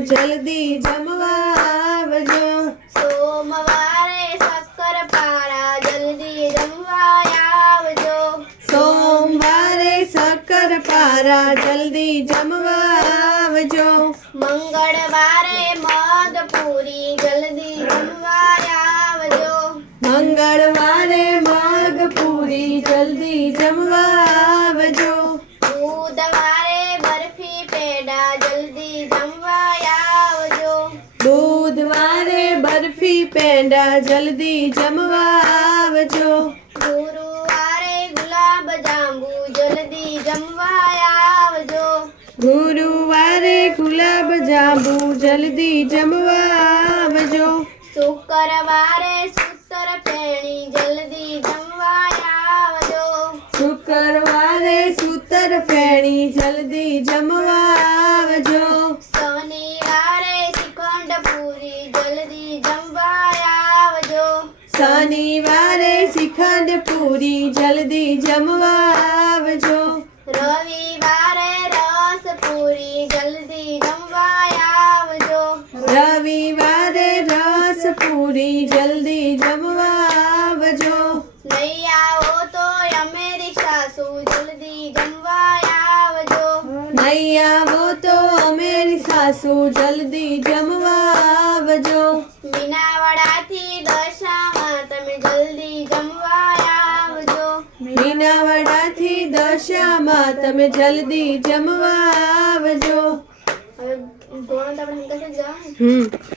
જલ્દી જમવા આવજો. સોમવારે શક્કરપારા જલ્દી જમવા આવજો. સોમવારે શક્કરપારા જલ્દી જમવા આવજો. મંગળવારે મગપુરી જલ્દી જમવા આવજો. મંગળવારે મગપુરી જલ્દી જમવા આવજો. બુધવારે બરફી પેડા જલ્દી જમવા આવજો. બુધવારે બરફી પેંડા જલ્દી જમવા આવજો. ગુરુવારે ગુલાબ જાંબુ જલ્દી જમવા આવજો. ગુરુવારે ગુલાબ જાંબુ જલ્દી જમવા આવજો. શુક્રવારે સૂતર પેણી જલ્દી જમવા આવજો. શુક્રવારે સૂતર ફેણી જલ્દી જમવા આવજો. શનિવારે શ્રીખંડ પૂરી જલ્દી જમવા આવજો. શનિવારે શ્રીખંડ પૂરી જલ્દી જમવા આવજો. રવિવારે રસ પૂરી જલ્દી જમવા આવજો. રવિવારે રસ પૂરી જલ્દી જમવા આવજો. નહીં આવો તો અમારી સાસુ જલ્દી જમવા આવજો. નહીં આવો તો અમારી સાસુ જલ્દી જમવા આવજો. મીનાવાડાથી દશામાં તમે જલ્દી જમવા આવજો. મીનાવાડાથી દશામાં તમે જલ્દી જમવા આવજો. હવે ધોરણ તો આપણે હંકાશે જ જવાનું.